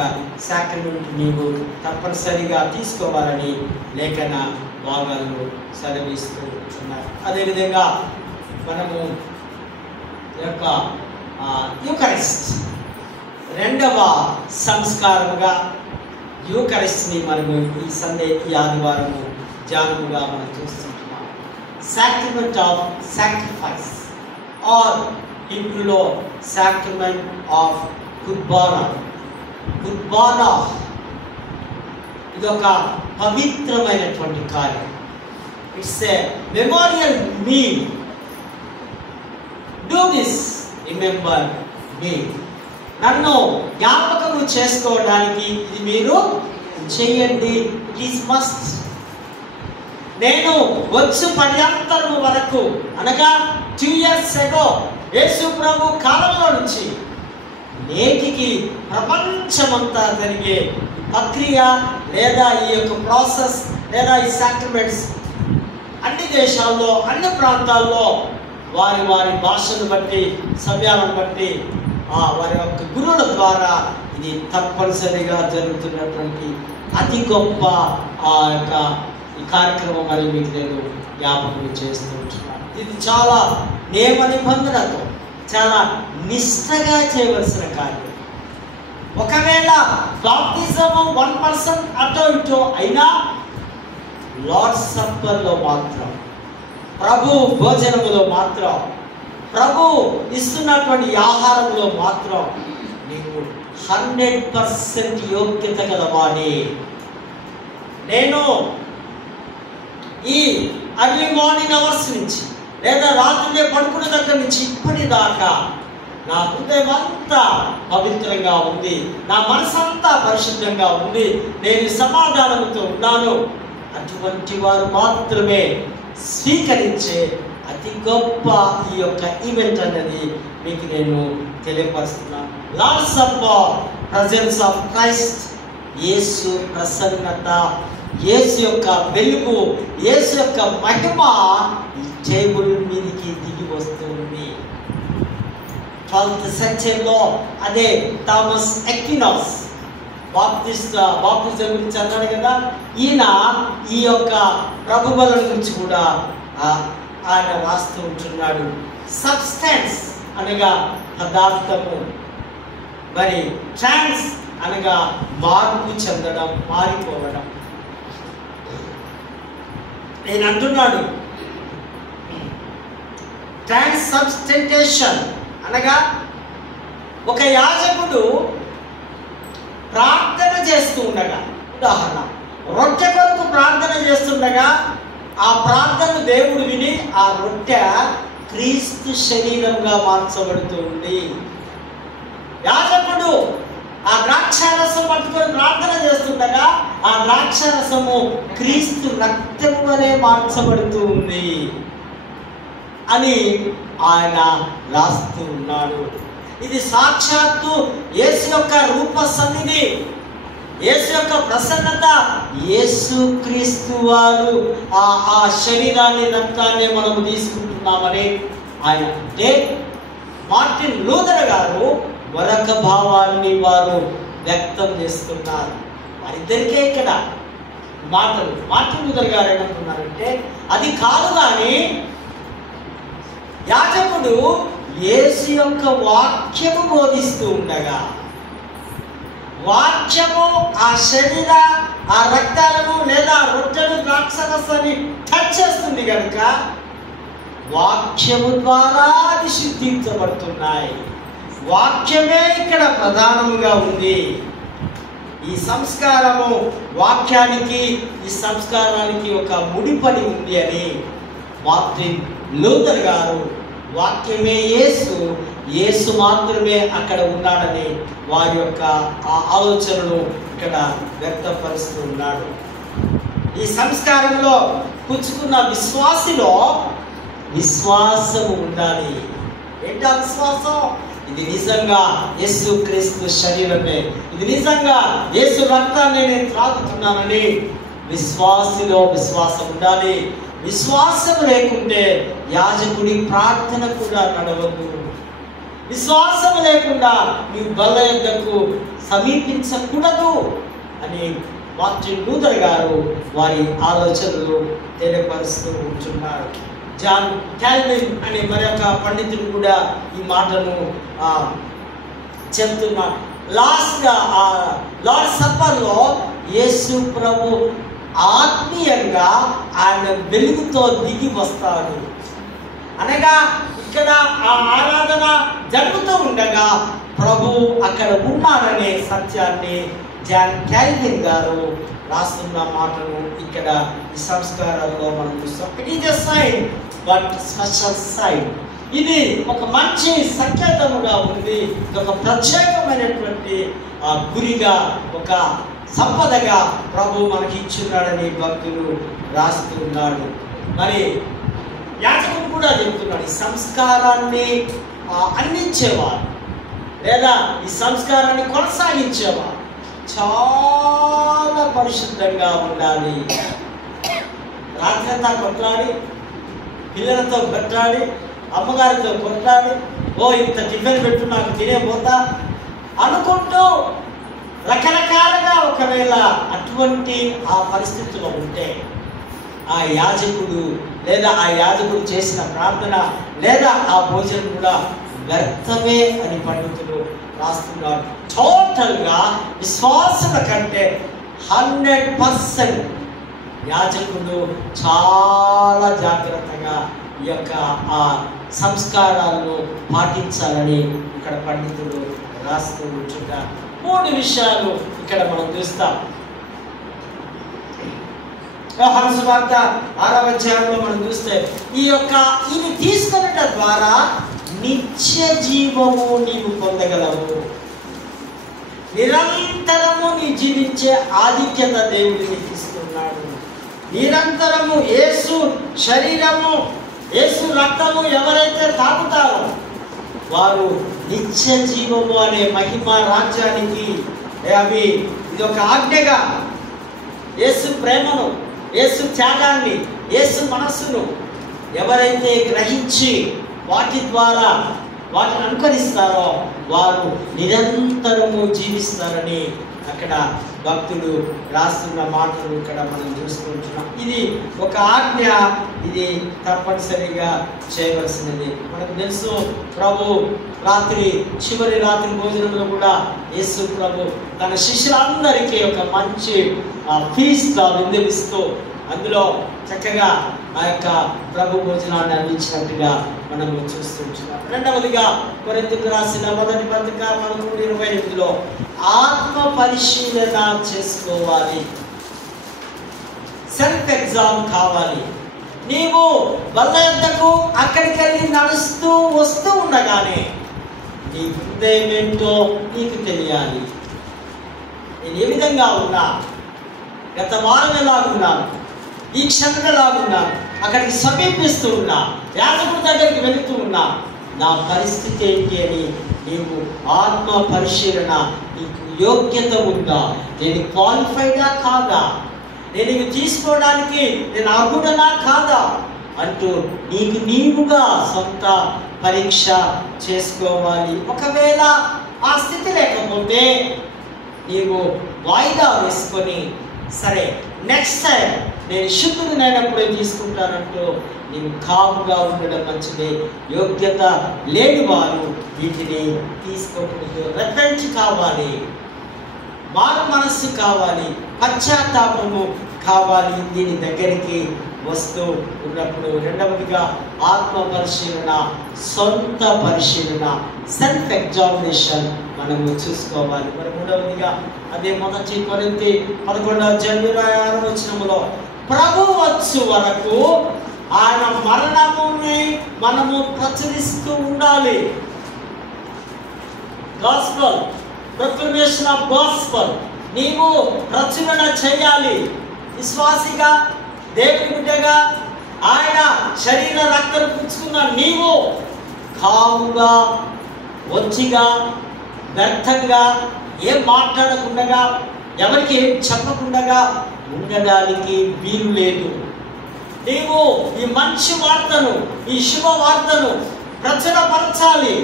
సాక్రమెంట్ నీవు తప్పనిసరిగా తీసుకోవాలని లేఖన భాగాలు సెలవిస్తూ ఉంటున్నారు. అదేవిధంగా మనము యొక్క యూకరిస్ట్ రెండవ సంస్కారముగా యూకరిస్ట్ని మనము ఈ సండే ఈ ఆదివారము ధ్యానముగా మనం చూస్తున్నాం. సాక్రమెంట్ ఆఫ్ సాక్రిఫైస్ ఆర్ హిబ్రూలో సాక్రమెంట్ ఆఫ్ కుర్బానా. కుర్బానా ఇదొక పవిత్రమైనటువంటి కార్యం. It's a memorial meal. Do this, remember me. నన్ను జ్ఞాపకము చేసుకోవడానికి ఇది మీరు చేయండి. It is must. నేను వచ్చు పర్యంతరము వరకు అనగా 2 years ago యేసు ప్రభు కాలంలో నుంచి నేటికి ప్రపంచమంతా జరిగే ప్రక్రియ లేదా ఈ యొక్క ప్రాసెస్ లేదా ఈ సాక్రమెంట్స్ అన్ని దేశాల్లో అన్ని ప్రాంతాల్లో వారి వారి భాషను బట్టి సమయాలను బట్టి వారి యొక్క గురువుల ద్వారా ఇది తప్పనిసరిగా జరుగుతున్నటువంటి అతి గొప్ప ఆ యొక్క ఈ కార్యక్రమం మరి మీకు నేను జ్ఞాపకం చేస్తూ ఉంటున్నాను. ఇది చాలా నియమ నిబంధనతో చాలా నిష్ఠగా చేయవలసిన కార్యం. ఒకవేళ బాప్తిజం 1% అటో ఇటో అయినా లార్డ్స్ సప్పర్లో మాత్రం, ప్రభు భోజనములో మాత్రం, ప్రభు ఇస్తున్నటువంటి ఆహారంలో మాత్రం నీవు 100% యోగ్యత గలవాడి. నేను ఈ అర్లీ మార్నింగ్ అవర్స్ నుంచి లేదా రాత్రి పడుకున్న దగ్గర నుంచి ఇప్పటిదాకా నా హృదయం అంతా పవిత్రంగా ఉంది, నా మనసంతా పరిశుద్ధంగా ఉంది, నేను సమాధానంతో ఉన్నాను, అటువంటి వారు మాత్రమే స్వీకరించే అతి గొప్ప ఈ యొక్క ఈవెంట్ అనేది మీకు నేను తెలియపరుస్తున్నాను. Lord's supper, presence of Christ, Yesu ప్రసన్నత, యేసు యొక్క వెలుగు, యేసు యొక్క మహిమ ఈ టేబుల్ మీదకి దిగి వస్తుంది. 12th centuryలో అదే థామస్ ఎక్వినాస్ బాప్టిజం గురించి అన్నాడు కదా, ఈయన ఈ యొక్క ప్రభుబలం గురించి కూడా ఆయన రాస్తూ ఉంటున్నాడు. సబ్స్టెన్స్ అనగా పదార్థము, మరి ట్రాన్స్ అనగా మార్పు చెందడం, మారిపోవడం. నేను అంటున్నాడు ట్రాన్స్సబ్స్టెంటేషన్ అనగా ఒక యాజకుడు ప్రార్థన చేస్తూ ఉండగా, ఉదాహరణ రొట్టె కొరకు ప్రార్థన చేస్తుండగా ఆ ప్రార్థన దేవుడు విని ఆ రొట్టె క్రీస్తు శరీరంగా మార్చబడుతుంది. యాజకుడు ఆ ద్రాక్షారసం పట్టుకొని ప్రార్థన చేస్తుండగా ఆ ద్రాక్షారసము క్రీస్తు రక్తం వలె మార్చబడుతూ ఉంది అని ఆయన రాస్తూ ఉన్నాడు. ఇది సాక్షాత్తు యేసు యొక్క రూప సన్నిధి, యేసు యొక్క ప్రసన్నత. యేసు క్రీస్తు వారు ఆ శరీరాన్ని రక్తాన్ని మనము తీసుకుంటున్నామని ఆయన అంటే, మార్టిన్ లూథర్ గారు మరొక భావాన్ని వారు వ్యక్తం చేస్తున్నారు. వారిద్దరికే ఇక్కడ మాటలు. మార్టిన్ లూథర్ గారు ఏమంటున్నారంటే, అది కాదు కానీ యాజకుడు యేసు యొక్క వాక్యము బోధిస్తూ ఉండగా, వాక్యము ఆ శరీర ఆ రక్తాలను లేదా రొట్టెలు ద్రాక్షరసాన్ని టచ్ చేస్తుంది కనుక వాక్యము ద్వారా అది శుద్ధించబడుతున్నాయి. వాక్యమే ఇక్కడ ప్రధానముగా ఉంది. ఈ సంస్కారము వాక్యానికి, ఈ సంస్కారానికి ఒక ముడిపడి ఉంది అని మార్టిన్ లూథర్ గారు, వాక్యమే యేసు, యేసు మాత్రమే అక్కడ ఉన్నాడని వారి యొక్క ఆ ఆలోచనను ఇక్కడ వ్యక్తపరుస్తూ ఉన్నాడు. ఈ సంస్కారంలో పుచ్చుకున్న విశ్వాసిలో విశ్వాసము ఉండాలి. ఏంటా విశ్వాసం? ఇది నిజంగా యేసు క్రీస్తు శరీరమే, ఇది నిజంగా యేసు రక్తాన్ని నేను త్రాగుతున్నానని విశ్వాసిలో విశ్వాసం ఉండాలి. విశ్వాసం లేకుంటే యాజకుడి ప్రార్థన కూడా నడవదు. విశ్వాసం లేకుండా నీవు బల్ల యొద్దకు సమీపించకూడదు అని మార్టిన్ లూథర్ గారు వారి ఆలోచనలు తెలియపరుస్తూ ఉంటున్నారు. జాన్ కాల్విన్ అనే మరొక పండితుడు కూడా ఈ మాటను చెప్తున్నాడు. లార్డ్ సప్పర్లో యేసు ప్రభు ఆత్మీయంగా ఆయన వెలుగుతో దిగి వస్తాడు అనగా, ఇక్కడ ఆ ఆరాధన జరుగుతూ ఉండగా ప్రభు అక్కడ ఉన్నాడనే సత్యాన్ని జాన్ కాల్విన్ గారు రాస్తున్న మాటను ఇక్కడ ఈ సంస్కారాల్లో మనం చూస్తాం. It is a sign but special sign. ఇది ఒక మంచి సంకేతముగా ఉంది. ఇది ఒక ప్రత్యేకమైనటువంటి గురిగా, ఒక సంపదగా ప్రభు మనకి ఇచ్చున్నాడని భక్తులు రాస్తున్నాడు. మరి యాజకుడు కూడా చెప్తున్నాడు, ఈ సంస్కారాన్ని అందించేవారు లేదా ఈ సంస్కారాన్ని కొనసాగించేవారు చాలా పరిశుద్ధంగా ఉండాలి. రాత్రంతా కొట్లాడి, పిల్లలతో కొట్లాడి, అమ్మగారితో కొట్లాడి, ఓ ఇంత టిఫిన్ పెట్టు నాకు తినేపోతా అనుకుంటూ రకరకాలుగా ఒకవేళ అటువంటి ఆ పరిస్థితిలో ఉంటే ఆ యాజకుడు లేదా ఆ యాజకుడు చేసిన ప్రార్థన లేదా ఆ భోజనం కూడా వ్యర్థమే అని పండితులు రాస్తున్నారు. టోటల్గా విశ్వాసుల కంటే 100% యాజకుడు చాలా జాగ్రత్తగా ఈ యొక్క ఆ సంస్కారాలను పాటించాలని ఇక్కడ పండితులు రాస్తూ ఉంటున్నారు. 3 విషయాలు ఇక్కడ మనం చూస్తాం. యోహాను సువార్త 6వ అధ్యాయంలో మనం చూస్తే ఇది తీసుకొనుట ద్వారా నిత్య జీవము నీవు పొందగలవు. నిరంతరము నీ జీవించే ఆధిక్యత దేవుడు నీకు ఇస్తున్నాడు. నిరంతరము యేసు శరీరము యేసు రక్తము ఎవరైతే తాగుతారో వారు నిత్య జీవము అనే మహిమ రాజ్యానికి అవి ఇది ఒక ఆజ్ఞగా యేసు ప్రేమను, యేసు త్యాగాన్ని, యేసు మనస్సును ఎవరైతే గ్రహించి వాటి ద్వారా వాటిని అనుకరిస్తారో వారు నిరంతరము జీవిస్తారని అక్కడ భక్తులు రాస్తున్న మాటలు ఇక్కడ మనం చూసుకుంటున్నాం. ఇది ఒక ఆజ్ఞ, ఇది తప్పనిసరిగా చేయవలసినది. మనకు తెలుసు ప్రభు చివరి రాత్రి భోజనంలో కూడా యేసు ప్రభు తన శిష్యులందరికీ ఒక మంచి ఫీస్ట్ విందులిస్తూ అందులో చక్కగా ఆ యొక్క ప్రభు భోజనాన్ని అందించినట్టుగా మనము చూస్తుంటున్నాం. రెండవదిగా కొరింథీయులకు రాసిన మొదటి పత్రిక 11:28లో ఆత్మ పరిశీలన చేసుకోవాలి, సెల్ఫ్ ఎగ్జామ్ కావాలి. నీవు బల్ల యొద్దకు అక్కడికి వెళ్ళి నడుస్తూ వస్తూ ఉండగానే నీ హృదయం ఏంటో నీకు తెలియాలి. నేను ఏ విధంగా ఉన్నా, గత వారం ఎలాగున్నాను, ఈ క్షణం ఎలాగున్నాను, అక్కడికి సమీపిస్తూ ఉన్నా, యాజకుడి దగ్గరికి వెళుతూ ఉన్నా, నా పరిస్థితి ఏంటి అని నీవు ఆత్మ పరిశీలన, నీకు యోగ్యత ఉందా, నేను క్వాలిఫైడా కాదా, నేను ఇవి తీసుకోవడానికి నేను అర్హుడనా కాదా అంటూ నీకు నీవుగా సొంత పరీక్ష చేసుకోవాలి. ఒకవేళ ఆ స్థితి లేకపోతే నీవు వాయిదా వేసుకొని సరే నెక్స్ట్ టైం నేను శుద్ధుడినైనప్పుడే తీసుకుంటానంటూ నీవు కాముగా ఉండడం మంచిది. యోగ్యత లేని వారు వీటిని తీసుకోకూడదు. రెఫరెన్స్ కావాలి, మారు మనస్సు కావాలి, పశ్చాత్తాపము కావాలి దీని దగ్గరికి వస్తూ ఉన్నప్పుడు. రెండవదిగా ఆత్మ పరిశీలన, సొంత పరిశీలన, సెల్ఫ్ ఎగ్జామినేషన్ మనము చూసుకోవాలి. మరి మూడవదిగా అదే మొదటి కొరింథీ 11:26 ప్రభు వచ్చు వరకు ఆయన మరణముని మనము ప్రచురిస్తూ ఉండాలి. గాస్పల్, ప్రొక్లమేషన్ ఆఫ్ గాస్పల్ నీవు ప్రచురణ చేయాలి. విశ్వాసిగా, దేవుని బిడ్డగా, ఆయన శరీర రక్తం పుచ్చుకున్న నీవు కాముగా, వచ్చిగా, వ్యర్థంగా ఏం మాట్లాడకుండా, ఎవరికి ఏం చెప్పకుండా ఉండడానికి వీలు లేదు. నీవు ఈ మంచి వార్తను, ఈ శుభవార్తను ప్రచురపరచాలి,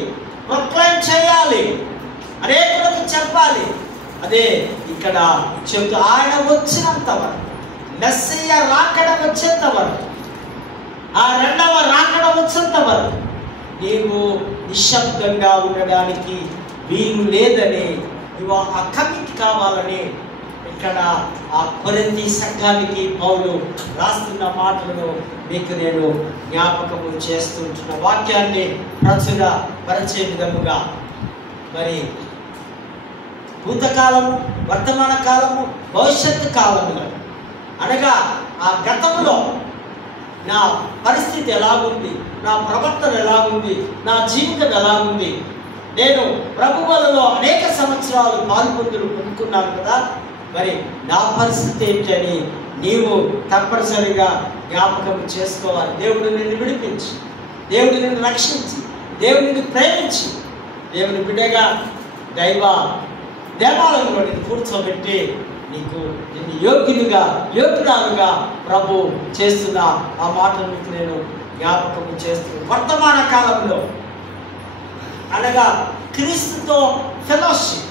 ప్రొక్లైమ్ చేయాలి, అనేకులకు చెప్పాలి. అదే ఇక్కడ చెబుతూ ఆయన వచ్చినంత వరకు, మెస్సయ్య రాకడ వచ్చేంత వరకు, ఆ రెండవ రాకడ వచ్చేంత వరకు నీవు నిశ్శబ్దంగా ఉండడానికి వీలు లేదని, నువ్వు ఆ కమిట్ కావాలని ఇక్కడ ఆ కొరింథీ సంఘానికి పౌలు రాస్తున్న మాటలను మీకు నేను జ్ఞాపకము చేస్తుంటున్న వాక్యాన్ని ప్రచుర పరిచే విధముగా మరి భూతకాలము, వర్తమాన కాలము, భవిష్యత్తు కాలములో అనగా ఆ గతంలో నా పరిస్థితి ఎలాగుంది, నా ప్రవర్తన ఎలాగుంది, నా జీవితం ఎలాగుంది, నేను ప్రభువులలో అనేక సంవత్సరాలు పాల్పొందులు పొందుకున్నాను కదా, మరి నా పరిస్థితి ఏంటని నీవు తప్పనిసరిగా జ్ఞాపకం చేసుకోవాలి. దేవుడు నిన్ను విడిపించి, దేవుడు నిన్ను రక్షించి, దేవుడిని ప్రేమించి, దేవుని బిడ్డగా దేవాలయంలో నిన్ను కూర్చోబెట్టి నీకు నిన్ను యోగ్యురాలుగా ప్రభు చేస్తున్న ఆ మాటలు మీకు నేను జ్ఞాపకం చేస్తున్నాను. వర్తమాన కాలంలో అనగా క్రీస్తుతో ఫెలోషిప్,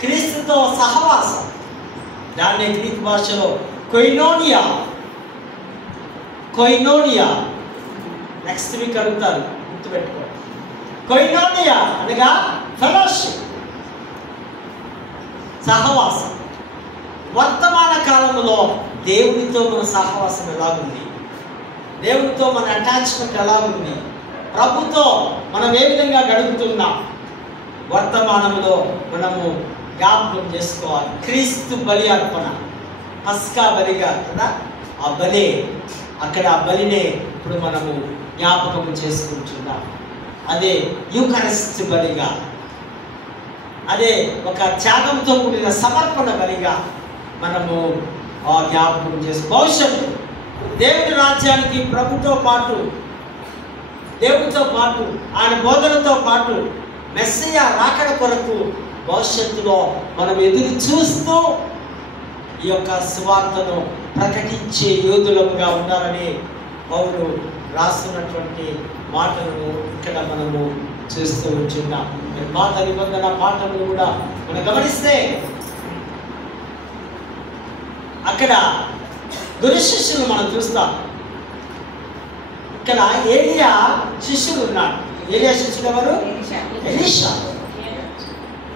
క్రీస్తుతో సహవాసం, దాన్ని గ్రీక్ భాషలో కొయినోనియా నెక్స్ట్ వీక్ అడుగుతారు, గుర్తుపెట్టుకో. కొయినోనియా అనగా ఫెలోషిప్, సహవాసం. వర్తమాన కాలంలో దేవునితో మన సహవాసం ఎలాగుంది, దేవునితో మన అటాచ్మెంట్ ఎలాగుంది, ప్రభుతో మనం ఏ విధంగా గడుపుతున్నాం, వర్తమానంలో మనము జ్ఞాపకం చేసుకోవాలి. క్రీస్తు బలి అర్పణ, పస్కా బలిగా కదా, ఆ బలి అక్కడ ఆ బలినే ఇప్పుడు మనము జ్ఞాపకం చేసుకుంటున్నాం. అదే యూకరిస్ట్ బలిగా, అదే ఒక త్యాగంతో కూడిన సమర్పణ బలిగా మనము జ్ఞాపకం చేసి భవిష్యత్తు దేవుడి రాజ్యానికి ప్రభుతో పాటు, దేవుడితో పాటు, ఆయన బోధనతో పాటు మెస్సయ్య రాకడ కొరకు భవిష్యత్తులో మనం ఎదురు చూస్తూ ఈ యొక్క సువార్తను ప్రకటించే యోధులముగా ఉండాలని పౌలు రాస్తున్నటువంటి మాటలను ఇక్కడ మనము చూస్తూ ఉంటున్నాం. పాత నిబంధన పాఠములు కూడా మనం గమనిస్తే అక్కడ గురు శిష్యులు మనం చూస్తాం. ఇక్కడ ఏలియా శిష్యుడు ఉన్నాడు. ఏలియా శిష్యుడు ఎవరు? ఎలీషా.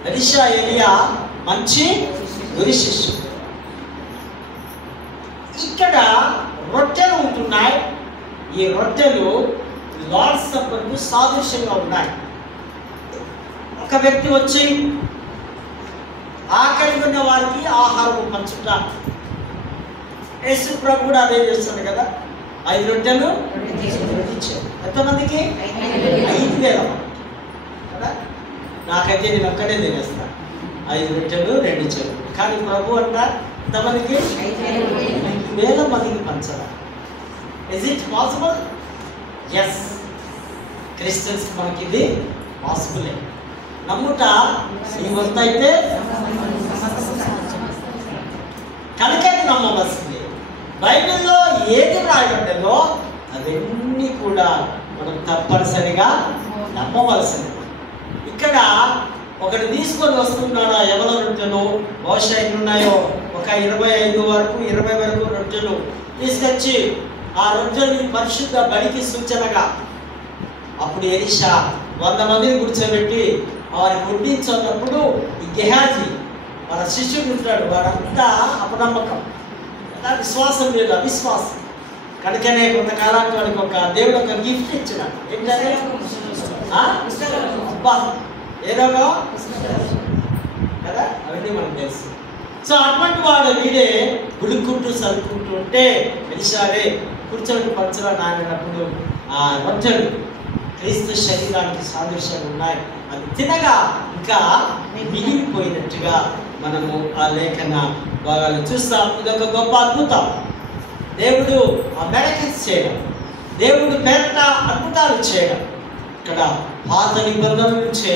ఎలీషా ఏలియా మంచి గురు శిష్యుడు. ఇక్కడ రొట్టెలు ఉంటున్నాయి. ఈ రొట్టెలు లార్డ్స్ సప్పర్కు సాదృశ్యంగా ఉన్నాయి. ఒక వ్యక్తి వచ్చి ఆకలి ఉన్న వారికి ఆహారం పంచుట. యేసు ప్రభు కూడా అదే చేస్తాడు కదా. 5 రొట్టెలు ఎంతమందికి? 5,000 కదా. నాకైతే నేను ఒక్కడే తినేస్తాను. 5 రొట్టెలు 2 చెరువులు. కానీ ప్రభు అంట ఎంతమందికి? 5,000 మందికి పంచాలి. Is it possible? Yes, Christians మనకి ఇది పాసిబులే. నమ్ముట ఈ వంత అయితే కనుక నమ్మవలసింది. బైబిల్లో ఏది రాయబడ్డదో అవన్నీ కూడా మనం తప్పనిసరిగా నమ్మవలసింది. ఇక్కడ ఒకటి తీసుకొని వస్తున్నాడా ఎవరి రొట్టెలు? బహుశా ఎన్ని ఉన్నాయో ఒక 25 వరకు 20 వరకు రొట్టెలు తీసుకొచ్చి ఆ రొట్టెలు పరిశుద్ధ బడికి సూచనగా అప్పుడు ఎలీషా 100 మందిని కూర్చోబెట్టి వారికి వడ్డించున్నప్పుడు ఈ గెహాజీ మన శిష్యుడు ఉంటాడు. వాడంతా అపనమ్మకం, విశ్వాసం లేదు, అవిశ్వాసం. కనుకనే కొంతకాలానికి వాడికి ఒక దేవుడు ఒక గిఫ్ట్ ఇచ్చినాడు. ఏంటంటే అబ్బా ఏదో కదా, అవన్నీ మనకు తెలుసు. సో అటువంటి వాడు వీడే గుడుక్కుంటూ చదువుకుంటూ ఉంటే ఎలిషారే కూర్చోటి పంచరా నానప్పుడు ఆ రొట్టెలు క్రీస్తు శరీరానికి సాదృశ్యాలు ఉన్నాయి. అది తినగా ఇంకా మిగిలిపోయినట్టుగా మనము ఆ లేఖన భాగాలు చూస్తాం. ఇదొక గొప్ప అద్భుతం. దేవుడు ఆ మెరకిల్స్ చేయడం, దేవుడు పేరట అద్భుతాలు చేయడం. ఇక్కడ పాత నిబంధనల నుంచే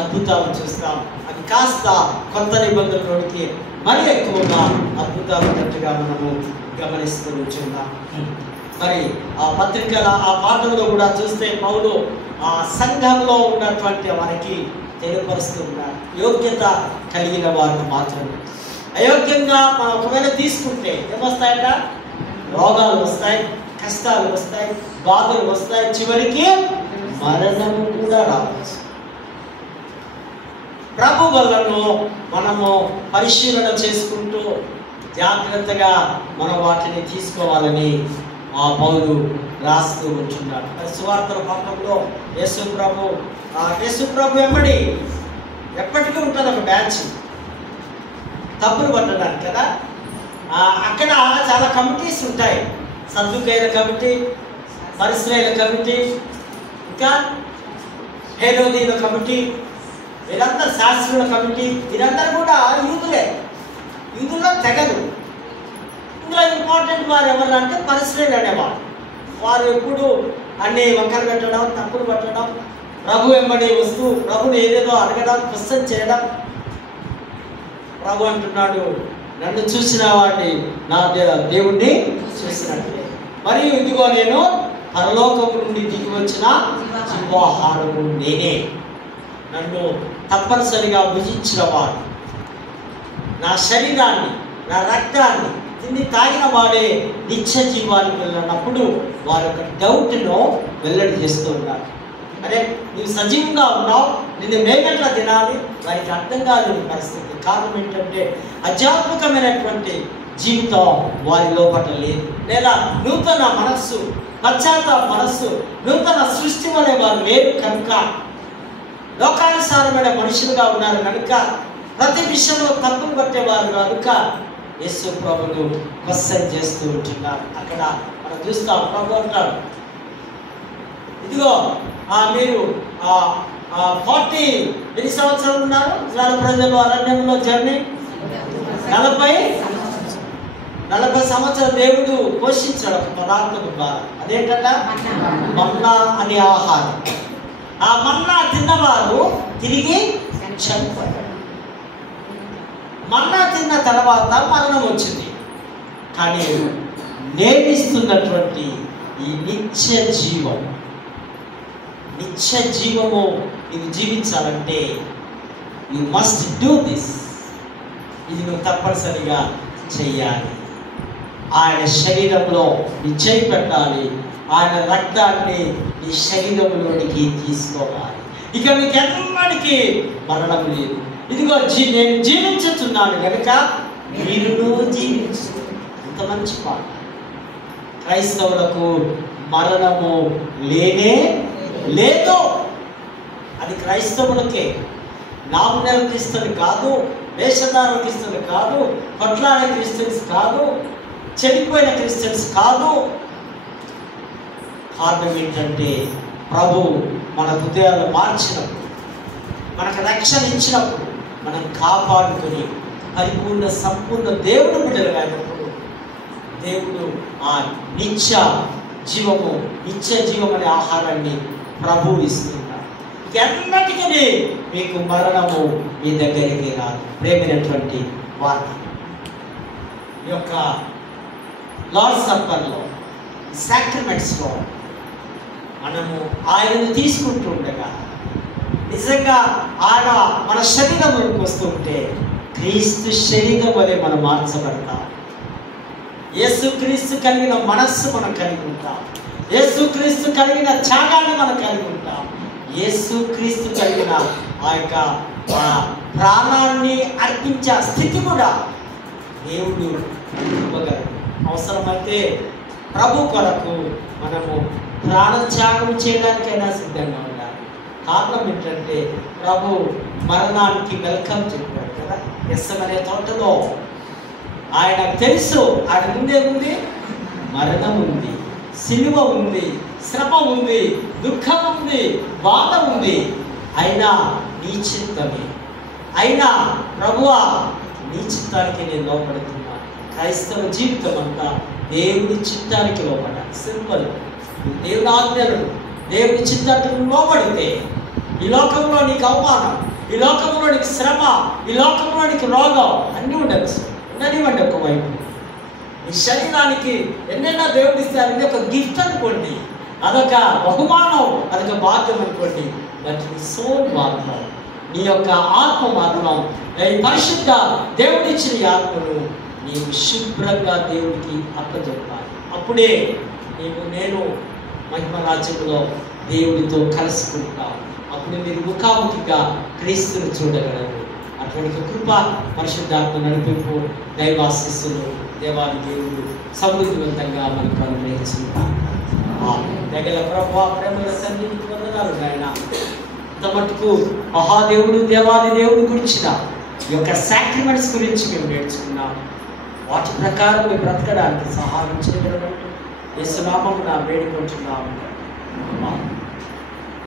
అద్భుతాలు చూస్తాం. అది కాస్త కొత్త నిబంధనలోనికి మరి ఎక్కువగా అద్భుతాలు ఉన్నట్టుగా మనము గమనిస్తూ ఉంటున్నాం. మరి ఆ పత్రికల ఆ పాఠంలో కూడా చూస్తే పౌలు ఆ సంఘంలో ఉన్నటువంటి వారికి తెలియపరుస్తూ ఉన్నారు. యోగ్యత కలిగిన వారికి మాత్రమే. అయోగ్యంగా మనం ఒకవేళ తీసుకుంటే ఏమొస్తాయట? రోగాలు వస్తాయి, కష్టాలు వస్తాయి, బాధలు వస్తాయి, చివరికి మరణము కూడా రావచ్చు. ప్రభు వల్లను మనము పరిశీలన చేసుకుంటూ జాగ్రత్తగా మనం వాటిని తీసుకోవాలని ఆ పౌలు రాస్తూ ఉంటున్నాడు. సువార్తల పట్టణంలో యేసు ప్రభు వెంబడి ఎప్పటికీ ఉంటుంది ఒక బ్యాచ్ తప్పులు పట్టడానికి కదా. అక్కడ చాలా కమిటీస్ ఉంటాయి. సద్దుకైన కమిటీ, పరిశ్రమల కమిటీ, ఇంకా హేరోదీల కమిటీ, వీరందరూ శాస్త్రుల కమిటీ, వీరందరూ కూడా యూదుల్లో తెగలు. ఇందులో ఇంపార్టెంట్ వారు ఎవరు అంటే పరిశ్రమలు అనేవారు. వారు ఎప్పుడు అన్ని వంకలు పెట్టడం, తప్పులు పట్టడం, ప్రభు వెంబడి వస్తూ ప్రభుని ఏదేదో అడగడం, క్వశ్చన్ చేయడం. ప్రభు అంటున్నాడు, నన్ను చూసిన వాడిని నా దేవుణ్ణి చూసినట్లే. మరియు ఇదిగో నేను పరలోకము నుండి దిగి వచ్చిన జీవాహారము నేనే. నన్ను తప్పనిసరిగా భుజించిన వాడు, నా శరీరాన్ని, నా రక్తాన్ని తిని తాగిన వాడే నిత్య జీవానికి వెళ్ళినప్పుడు వారి యొక్క డౌట్ను వెల్లడి చేస్తూ ఉన్నారు. అరే నువ్వు సజీవంగా ఉన్నావు, నిన్ను మేమెట్లా తినాలి? వారికి అర్థం కాని పరిస్థితి. కారణం ఏంటంటే ఆధ్యాత్మికమైనటువంటి జీవితం వారి లోపల లేదు, లేదా నూతన మనస్సు, పశ్చాత్తాప మనస్సు, నూతన సృష్టి వలె వారు లేరు. కనుక లోకానుసారమైన మనుషులుగా ఉన్నారు కనుక ప్రతి విషయంలో తప్పులు పట్టేవారు కనుక యేసు ప్రభును క్వశ్చన్ చేస్తూ ఉంటున్నారు. అక్కడ మనం చూస్తాం, ప్రభు అంటాడు, ఇదిగో మీరు 40 ఎన్ని సంవత్సరాలు ఉన్నారు ఇజ్రాయెల్ ప్రజలు అరణ్యంలో జర్నీ? 40 సంవత్సరాలు దేవుడు పోషించాడు ఒక పదార్థం ద్వారా. అదేంటంట? మన్నా అనే ఆహారం. ఆ మన్నా తిన్నవారు తిరిగి చనిపోయారు. మన్నా తిన్న తర్వాత మరణం వచ్చింది. కానీ నేనిస్తున్నటువంటి ఈ నిత్య జీవము ఇది జీవించాలంటే యు మస్ట్ డూ దిస్. ఇది నువ్వు తప్పనిసరిగా చెయ్యాలి. ఆయన శరీరంలో నీ చేయి పెట్టాలి. ఆయన రక్తాన్ని నీ శరీరంలోనికి తీసుకోవాలి. ఇక నీకు ఎన్నటికీ మరణం లేదు. ఇదిగో నేను జీవించుతున్నాను కనుక మీరు జీవించు. ఎంత మంచి మాట. క్రైస్తవులకు మరణము లేనే లేదు. అది క్రైస్తవులకే. నామినల్ క్రిస్టియన్ కాదు, వేషధార క్రిస్టియన్ కాదు, కొట్లాడే క్రిస్టియన్స్ కాదు, చెడిపోయిన క్రిస్టియన్స్ కాదు. కారణం ఏంటంటే ప్రభు మన హృదయాలు మార్చినప్పుడు, మనకు రక్షణ ఇచ్చినప్పుడు, మనం కాపాడుకొని పరిపూర్ణ సంపూర్ణ దేవుడు బిడ్డలు అయినప్పుడు దేవుడు ఆ నిత్య జీవం అనే ఆహారాన్ని ప్రభు ఇస్తున్నాడు. ఎన్నటికీ మీకు మరణము మీ దగ్గరికి రాదు. ప్రేమైనటువంటి వార్త. ఈ యొక్క లార్డ్ సప్పర్లో, సాక్రమెంట్స్లో మనము ఆయనను తీసుకుంటూ ఉండగా నిజంగా ఆయన మన శరీరంలోకి వస్తుంటే క్రీస్తు శరీరం వలె మనం మార్చబడతాం. యేసుక్రీస్తు కలిగిన మనస్సు మనం కలిగి ఉంటాం. యేసుక్రీస్తు కలిగిన త్యాగాన్ని మనం కలిగి ఉంటాం. యేసుక్రీస్తు కలిగిన ఆ యొక్క ప్రాణాన్ని అర్పించే స్థితి కూడా దేవుడు ఇవ్వగలడు. అవసరమైతే ప్రభు కొరకు మనము ప్రాణత్యాగం చేయడానికైనా సిద్ధంగా ఉండాలి. కారణం ఏంటంటే ప్రభు మరణానికి వెల్కమ్ చెప్పాడు కదా. గెత్సెమనే తోటలో ఆయన తెలుసు, ఆయన ముందేముంది? మరణం ఉంది, సిలువ ఉంది, శ్రమ ఉంది, దుఃఖం ఉంది, బాధ ఉంది. అయినా నీ చిత్తమే, అయినా ప్రభువా నీ చిత్తానికి నేను లోపడుతున్నా. క్రైస్తవ జీవితం అంతా దేవుడి చిత్తానికి లోపడాలి. సింపుల్. దేవుని ఆజ్ఞలు, దేవుడి చిత్తానికి లోపడితే ఈ లోకంలో నీకు అవమానం, ఈ లోకంలో నీకు శ్రమ, ఈ లోకంలో నీకు రోగం అన్నీ ఉండొచ్చు. ఉండనివ్వండి ఒకవైపు. ఈ శరీరానికి ఎన్నైనా దేవుడు ఇస్తారని ఒక గిఫ్ట్ అనుకోండి, అదొక బహుమానం, అదొక భాగ్యం అనుకోండి. బట్ నీ సోల్ మాత్రం, నీ యొక్క ఆత్మ మాత్రం, ఈ పరిశుద్ధ దేవుడిచ్చిన ఆత్మను నీవు శుభ్రంగా దేవుడికి అప్పచెప్పాలి. అప్పుడే నేను మహిమ రాజ్యంలో దేవుడితో కలుసుకుంటాం. అప్పుడు మీరు ముఖాముఖిగా క్రీస్తును చూడగలరు. అటువంటి కృప, పరిశుద్ధాత్మ నడిపింపు, దైవాశిస్సులు దేవాది దేవుడు సమృద్ధివంతంగా మనకు అనుగ్రహించుకుంటాం. దగ్గర ప్రభావ ప్రేమల సన్నిధికి వందనాలు నాయన. ఇంత మటుకు మహాదేవుడు దేవాది దేవుడు గురించిన ఈ యొక్క సాక్రిమెంట్స్ గురించి మేము నేర్చుకున్నాం. వాటి ప్రకారం మేము బ్రతకడానికి సహాయం చేయగలమంటూ యేసు నామమున వేడుకుంటున్నాము.